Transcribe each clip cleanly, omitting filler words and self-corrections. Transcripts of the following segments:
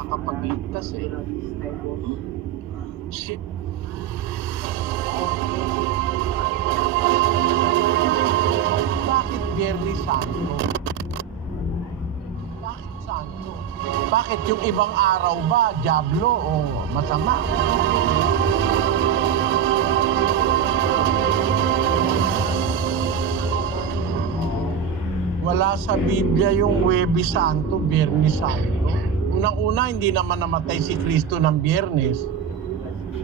makakapagligtas eh. Shit. Bakit Biyernes Santo? Bakit Santo? Bakit yung ibang araw ba, diablo o masama? Wala sa Biblia yung Huwebes Santo, Biyernes Santo. Unang-una, hindi naman namatay si Kristo ng Biyernes.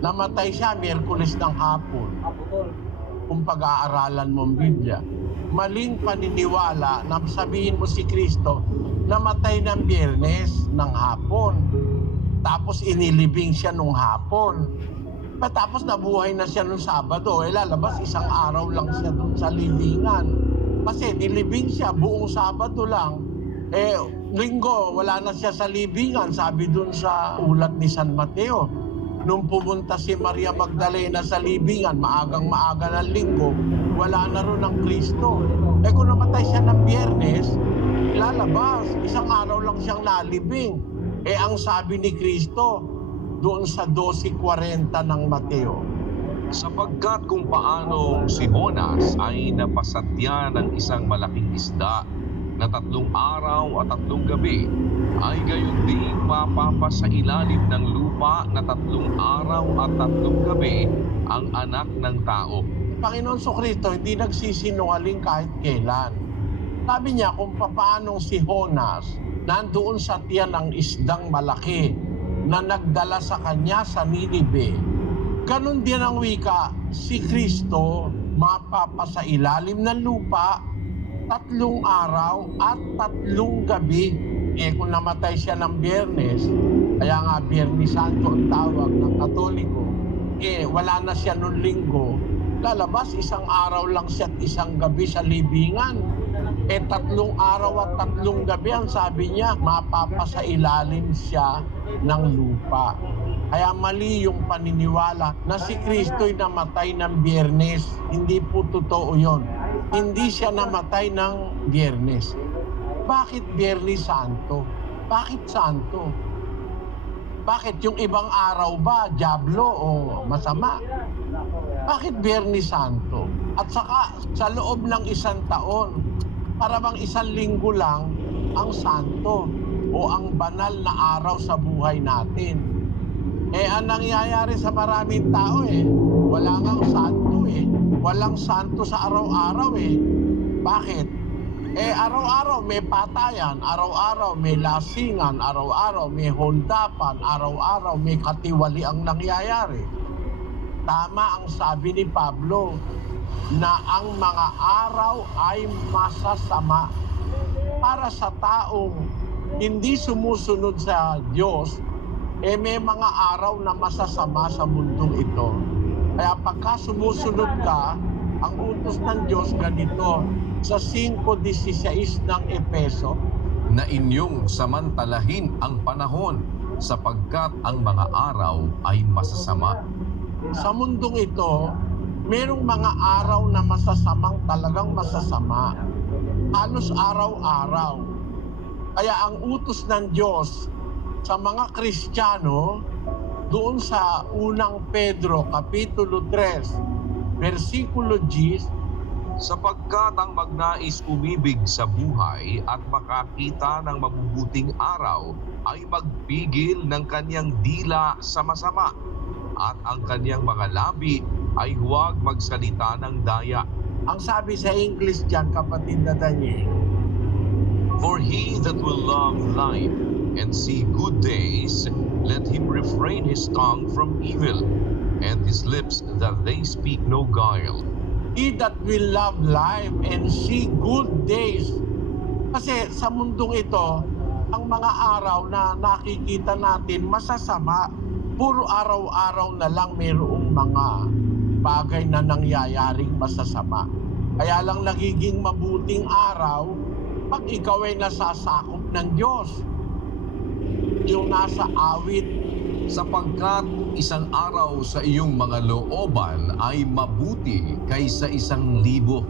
Namatay siya Miyerkules ng hapon. Kung pag-aaralan mo ang Biblia. Maling paniniwala na sabihin mo si Kristo, namatay ng Biyernes ng hapon. Tapos inilibing siya nung hapon. Tapos nabuhay na siya nung Sabado. Lalabas isang araw lang siya dun sa libingan. Kasi nilibing siya buong Sabado lang. Linggo, wala na siya sa libingan. Sabi dun sa ulat ni San Mateo. Nung pumunta si Maria Magdalena sa libingan, maagang-maaga ng linggo, wala na ron ang Kristo. Kung namatay siya ng Biyernes, lalabas. Isang araw lang siyang nalibing. Ang sabi ni Kristo, doon sa 12:40 ng Mateo. Sapagkat kung paano si Jonas ay napasatya ng isang malaking isda na 3 araw at 3 gabi, ay gayon ding mapapasa ilalim ng lupa na 3 araw at 3 gabi ang anak ng tao. Panginoon Kristo hindi nagsisinungaling kahit kailan. Sabi niya kung paano si Jonas nandoon sa tiyan ng isdang malaki na nagdala sa kanya sa Ninive. Ganon din ang wika, si Kristo mapapasa ilalim ng lupa 3 araw at 3 gabi. Kung namatay siya ng Biyernes, kaya nga Biyernes Santo ang tawag ng Katoliko, wala na siya nung linggo, lalabas isang araw lang siya at isang gabi sa libingan. 3 araw at 3 gabi ang sabi niya, mapapasa ilalim siya ng lupa. Kaya mali yung paniniwala na si Kristo'y namatay ng Biyernes. Hindi po totoo yon. Hindi siya namatay ng Biyernes. Bakit Biyernes Santo? Bakit Santo? Bakit yung ibang araw ba, diablo o masama? Bakit Biyernes Santo? At saka sa loob ng isang taon, para bang isang linggo lang ang santo o ang banal na araw sa buhay natin. Ang nangyayari sa maraming tao wala ngang santo Walang santo sa araw-araw Bakit? Araw-araw may patayan, araw-araw may lasingan, araw-araw may holdapan, araw-araw may katiwali ang nangyayari. Tama ang sabi ni Pablo na ang mga araw ay masasama para sa taong hindi sumusunod sa Diyos. May mga araw na masasama sa mundong ito. Kaya pagka sumusunod ka, ang utos ng Diyos ganito sa 5:16 ng Efeso, Na inyong samantalahin ang panahon sapagkat ang mga araw ay masasama. sa mundong ito, merong mga araw na masasamang talagang masasama. Halos araw-araw. Kaya ang utos ng Diyos sa mga Kristiyano, doon sa unang Pedro, Kapitulo 3, versikulo 10, Sapagkat ang magnais umibig sa buhay at makakita ng mabubuting araw ay magpigil ng kanyang dila sa masama at ang kanyang mga labi ay huwag magsalita ng daya. ang sabi sa English dyan, kapatid na Daniel, For he that will love life and see good days, let him refrain his tongue from evil, and his lips that they speak no guile. he that will love life and see good days. Kasi sa mundong ito, ang mga araw na nakikita natin masasama. Puro araw-araw na lang mayroong mga bagay na nangyayaring masasama. Kaya lang nagiging mabuting araw pag ikaw ay nasasakop ng Diyos. Yung nasa awit, Sapagkat isang araw sa iyong mga looban ay mabuti kaysa 1,000.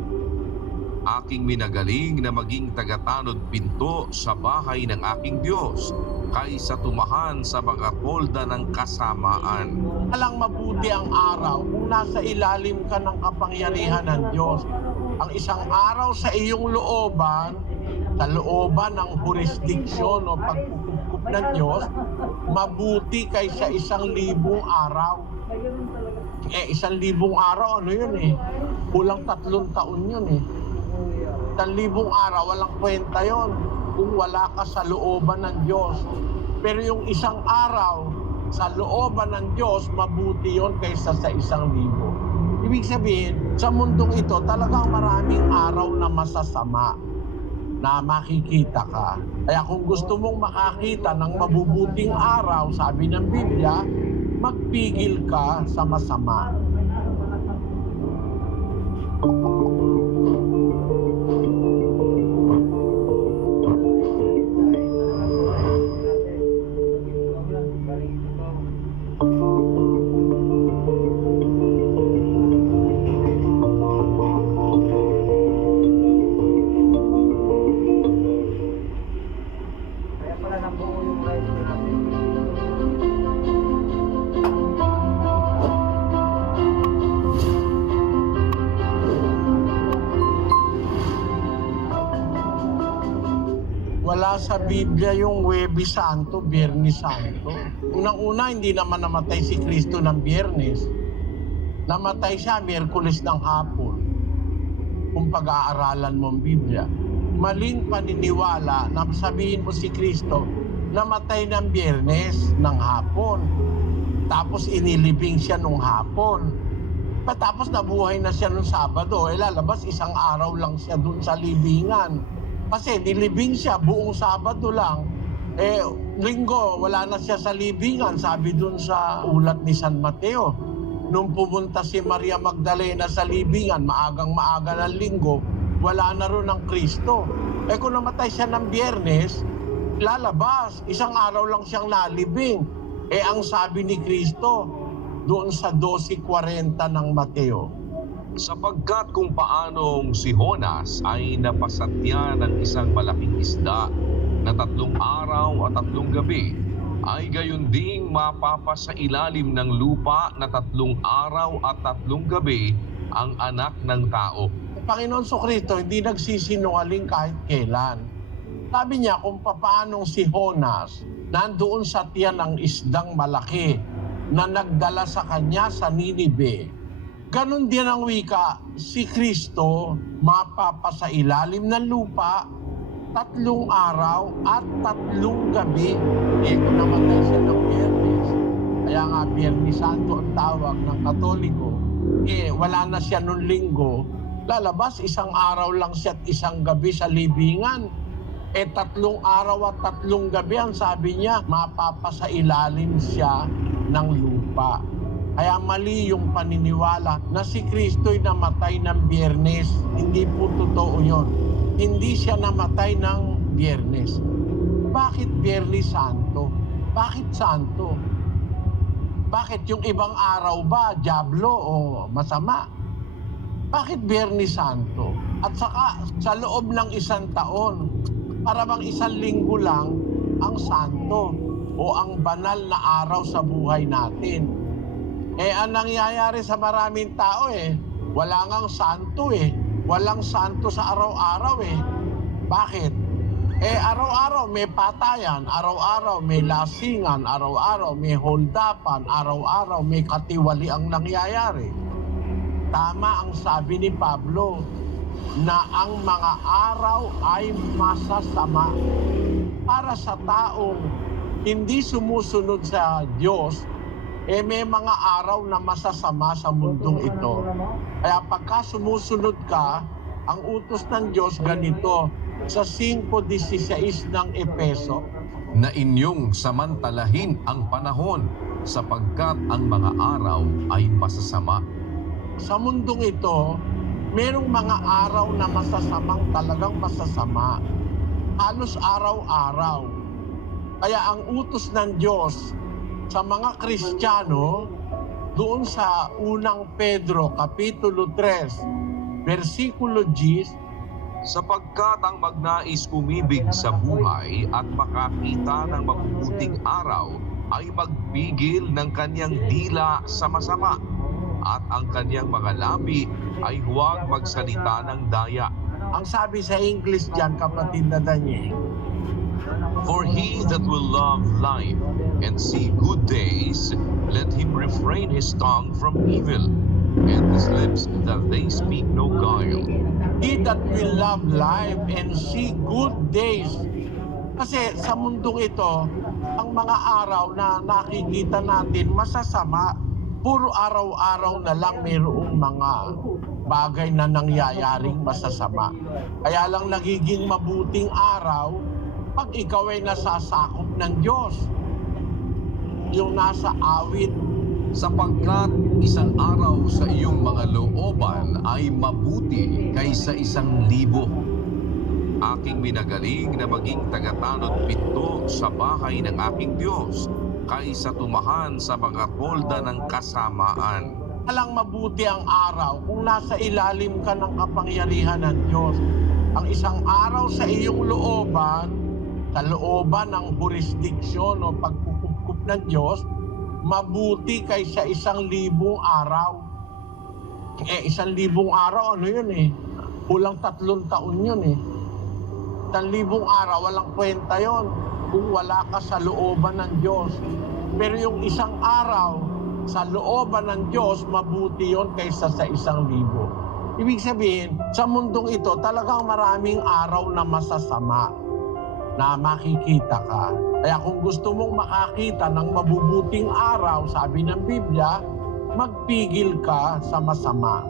Aking minagaling na maging tagatanod pinto sa bahay ng aking Diyos kaysa tumahan sa mga tolda ng kasamaan. Alang mabuti ang araw kung nasa ilalim ka ng kapangyarihan ng Diyos. Ang isang araw sa iyong looban, sa looban ng jurisdiksyon o pagkukup ng Diyos, mabuti kaysa 1,000 araw. 1,000 araw, ano yun eh? Kulang 3 taon yun eh. 1,000 araw, walang kwenta yun kung wala ka sa looban ng Diyos. Pero yung isang araw sa looban ng Diyos, mabuti yun kaysa sa 1,000. Ibig sabihin, sa mundong ito, talagang maraming araw na masasama na makikita ka. Kaya kung gusto mong makakita ng mabubuting araw, sabi ng Biblia, magpigil ka sa masama. Wala sa Biblia yung Huwebes Santo, Biyernes Santo. Unang-una, hindi naman namatay si Kristo ng Biyernes. Namatay siya Miyerkules ng hapon. Kung pag-aaralan mo ang Biblia. Maling paniniwala na sabihin mo si Kristo, namatay ng Biyernes ng hapon. Tapos inilibing siya nung hapon. Tapos nabuhay na siya nung Sabado. Lalabas 1 araw lang siya dun sa libingan. Kasi nilibing siya buong Sabado lang. Linggo, wala na siya sa libingan. Sabi dun sa ulat ni San Mateo. Nung pumunta si Maria Magdalena sa libingan, maagang-maaga ng linggo, wala na ron ang Kristo. Kung namatay siya ng Biyernes, lalabas. 1 araw lang siyang nalibing. Ang sabi ni Kristo, doon sa 12:40 ng Mateo, Sapagkat kung paanong si Jonas ay napasatya ng isang malaking isda na 3 araw at 3 gabi, ay gayon ding mapapasa ilalim ng lupa na 3 araw at 3 gabi ang anak ng tao. Panginoon Kristo hindi nagsisinungaling kahit kailan. Sabi niya kung paanong si Jonas nandoon sa tiyan ng isdang malaki na nagdala sa kanya sa Ninibe. Ganon din ang wika, si Kristo mapapasa ilalim ng lupa 3 araw at 3 gabi. Kung namatay siya ng Biyernes, kaya nga Biyernes Santo ang tawag ng Katoliko, wala na siya nung linggo, lalabas 1 araw lang siya at 1 gabi sa libingan. 3 araw at 3 gabi ang sabi niya, mapapasa ilalim siya ng lupa. Kaya mali yung paniniwala na si Kristo'y namatay ng Biyernes. Hindi po totoo yun. Hindi siya namatay ng Biyernes. Bakit Biyernes Santo? Bakit Santo? Bakit yung ibang araw ba, diablo o masama? Bakit Biyernes Santo? At saka sa loob ng 1 taon, para bang 1 linggo lang ang santo o ang banal na araw sa buhay natin. Ang nangyayari sa maraming tao wala ngang santo Walang santo sa araw-araw Bakit? Araw-araw may patayan, araw-araw may lasingan, araw-araw may holdapan, araw-araw may katiwali ang nangyayari. Tama ang sabi ni Pablo na ang mga araw ay masasama. Para sa taong hindi sumusunod sa Diyos, may mga araw na masasama sa mundong ito. Kaya pagka sumusunod ka, ang utos ng Diyos ganito, sa 5:16 ng Efeso, na inyong samantalahin ang panahon sapagkat ang mga araw ay masasama. sa mundong ito, merong mga araw na masasamang talagang masasama. Halos araw-araw. Kaya ang utos ng Diyos sa mga Kristiyano, doon sa unang Pedro, Kapitulo 3, versikulo 10, sapagkat ang magnais umibig sa buhay at makakita ng mabubuting araw ay magpigil ng kanyang dila sa masama, at ang kanyang mga labi ay huwag magsalita ng daya. Ang sabi sa English dyan, kapatid na Daniel, For he that will love life and see good days, let him refrain his tongue from evil, and his lips that they speak no guile. he that will love life and see good days. Kasi sa mundong ito, ang mga araw na nakikita natin masasama, puro araw-araw na lang mayroong mga bagay na nangyayaring masasama. Kaya lang nagiging mabuting araw pag ikaw ay nasasakop ng Diyos. Yung nasa awit, Sapagkat isang araw sa iyong mga looban ay mabuti kaysa 1,000. Aking minagaling na maging tagatanod pito sa bahay ng aking Diyos, kaysa tumahan sa mga tolda ng kasamaan. alang mabuti ang araw kung nasa ilalim ka ng kapangyarihan ng Diyos. Ang isang araw sa iyong looban, sa looban ng jurisdiksyon o pagkukup ng Diyos, mabuti kaysa 1,000 araw. 1,000 araw, ano yun eh? Kulang 3 taon yun eh. 1,000 araw, walang kwenta yun kung wala ka sa looban ng Diyos. Pero yung isang araw, sa looban ng Diyos, mabuti yun kaysa sa 1,000. Ibig sabihin, sa mundong ito, talagang maraming araw na masasama na makikita ka. Kaya kung gusto mong makakita ng mabubuting araw, sabi ng Biblia, magpigil ka sa masama.